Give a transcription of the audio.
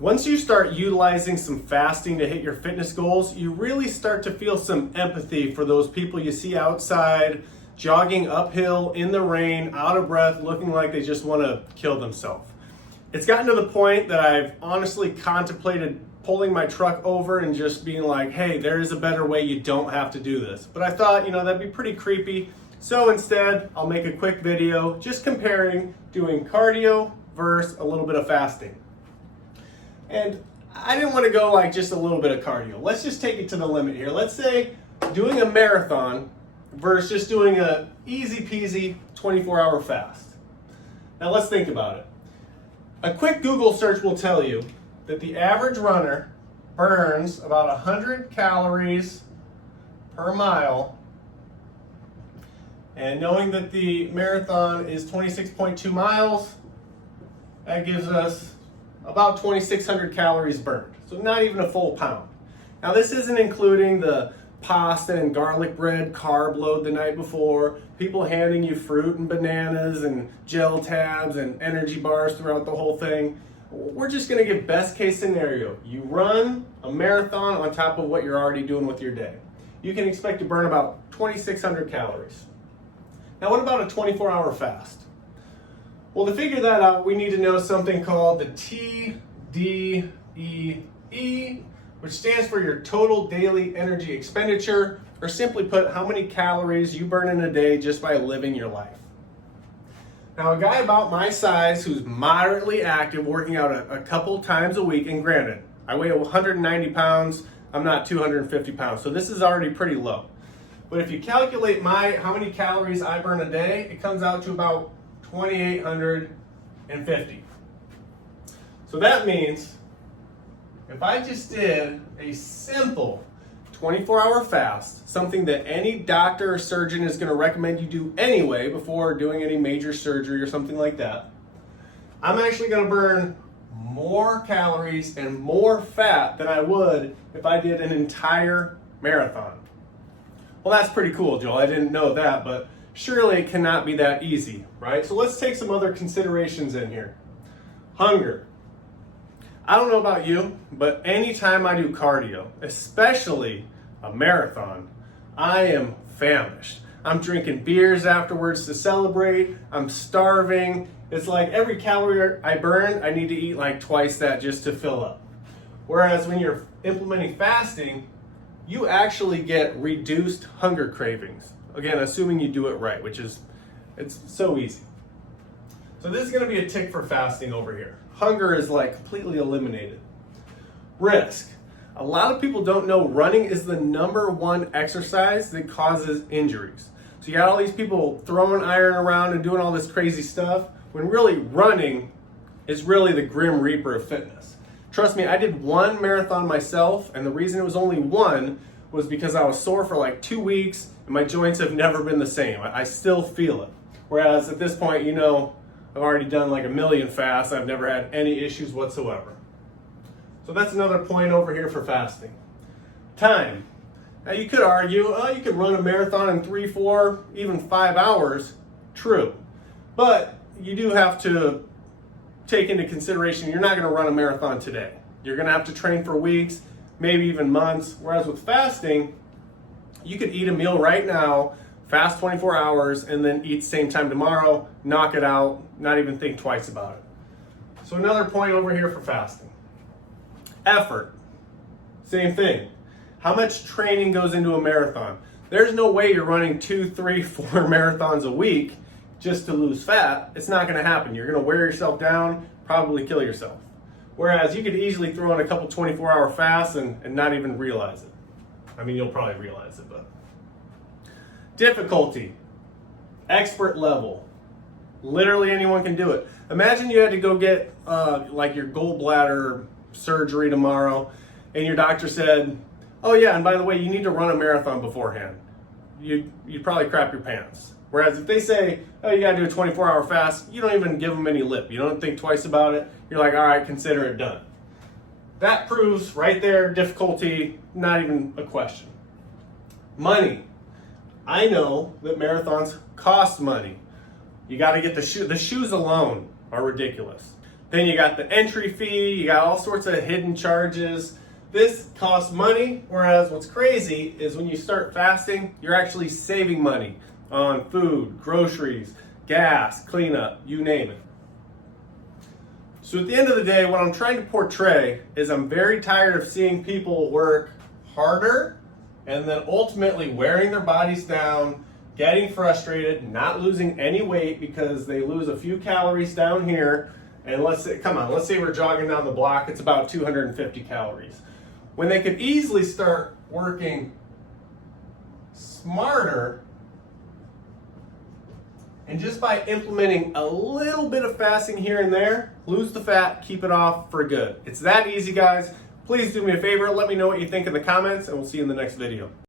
Once you start utilizing some fasting to hit your fitness goals, you really start to feel some empathy for those people you see outside, jogging uphill in the rain, out of breath, looking like they just want to kill themselves. It's gotten to the point that I've honestly contemplated pulling my truck over and just being like, hey, there is a better way, you don't have to do this. But I thought, that'd be pretty creepy. So instead, I'll make a quick video just comparing doing cardio versus a little bit of fasting. And I didn't want to go like just a little bit of cardio. Let's just take it to the limit here. Let's say doing a marathon versus just doing a easy peasy 24-hour fast. Now let's think about it. A quick Google search will tell you that the average runner burns about 100 calories per mile. And knowing that the marathon is 26.2 miles, that gives us about 2,600 calories burned. So not even a full pound. Now this isn't including the pasta and garlic bread carb load the night before, people handing you fruit and bananas and gel tabs and energy bars throughout the whole thing. We're just gonna give best case scenario. You run a marathon on top of what you're already doing with your day. You can expect to burn about 2,600 calories. Now what about a 24-hour fast? Well, to figure that out, we need to know something called the TDEE, which stands for your total daily energy expenditure, or simply put, how many calories you burn in a day just by living your life. Now, a guy about my size who's moderately active, working out a couple times a week, and granted, I weigh 190 pounds, I'm not 250 pounds, so this is already pretty low. But if you calculate how many calories I burn a day, it comes out to about 2,850. So that means if I just did a simple 24-hour fast, something that any doctor or surgeon is going to recommend you do anyway before doing any major surgery or something like that, I'm actually going to burn more calories and more fat than I would if I did an entire marathon. Well, that's pretty cool, Joel. I didn't know that, but surely it cannot be that easy, right? So let's take some other considerations in here. Hunger. I don't know about you, but anytime I do cardio, especially a marathon, I am famished. I'm drinking beers afterwards to celebrate. I'm starving. It's like every calorie I burn, I need to eat like twice that just to fill up. Whereas when you're implementing fasting, you actually get reduced hunger cravings. Again, assuming you do it right, it's so easy. So this is gonna be a tick for fasting over here. Hunger is like completely eliminated. Risk. A lot of people don't know running is the #1 exercise that causes injuries. So you got all these people throwing iron around and doing all this crazy stuff, when really running is really the grim reaper of fitness. Trust me, I did one marathon myself, and the reason it was only one was because I was sore for like 2 weeks, and my joints have never been the same. I still feel it. Whereas at this point, I've already done like 1 million fasts. I've never had any issues whatsoever. So that's another point over here for fasting. Time. Now you could argue, you could run a marathon in 3, 4, even 5 hours. True. But you do have to take into consideration you're not going to run a marathon today. You're going to have to train for weeks, maybe even months. Whereas with fasting, you could eat a meal right now, fast 24 hours, and then eat same time tomorrow, knock it out, not even think twice about it. So another point over here for fasting. Effort. Same thing. How much training goes into a marathon? There's no way you're running 2, 3, 4 marathons a week just to lose fat. It's not going to happen. You're going to wear yourself down, probably kill yourself. Whereas you could easily throw in a couple 24-hour fasts and not even realize it. I mean, you'll probably realize it, but. Difficulty. Expert level. Literally anyone can do it. Imagine you had to go get like your gallbladder surgery tomorrow, and your doctor said, oh yeah, and by the way, you need to run a marathon beforehand. You'd probably crap your pants. Whereas if they say, oh, you gotta do a 24-hour fast, you don't even give them any lip. You don't think twice about it. You're like, all right, consider it done. That proves right there, difficulty, not even a question. Money. I know that marathons cost money. You gotta get the shoes alone are ridiculous. Then you got the entry fee, you got all sorts of hidden charges. This costs money, whereas what's crazy is when you start fasting, you're actually saving money on food, groceries, gas, cleanup, you name it. So at the end of the day, what I'm trying to portray is I'm very tired of seeing people work harder and then ultimately wearing their bodies down, getting frustrated, not losing any weight because they lose a few calories down here. And let's say we're jogging down the block, it's about 250 calories. When they could easily start working smarter, and just by implementing a little bit of fasting here and there, lose the fat, keep it off for good. It's that easy, guys. Please do me a favor, let me know what you think in the comments, and we'll see you in the next video.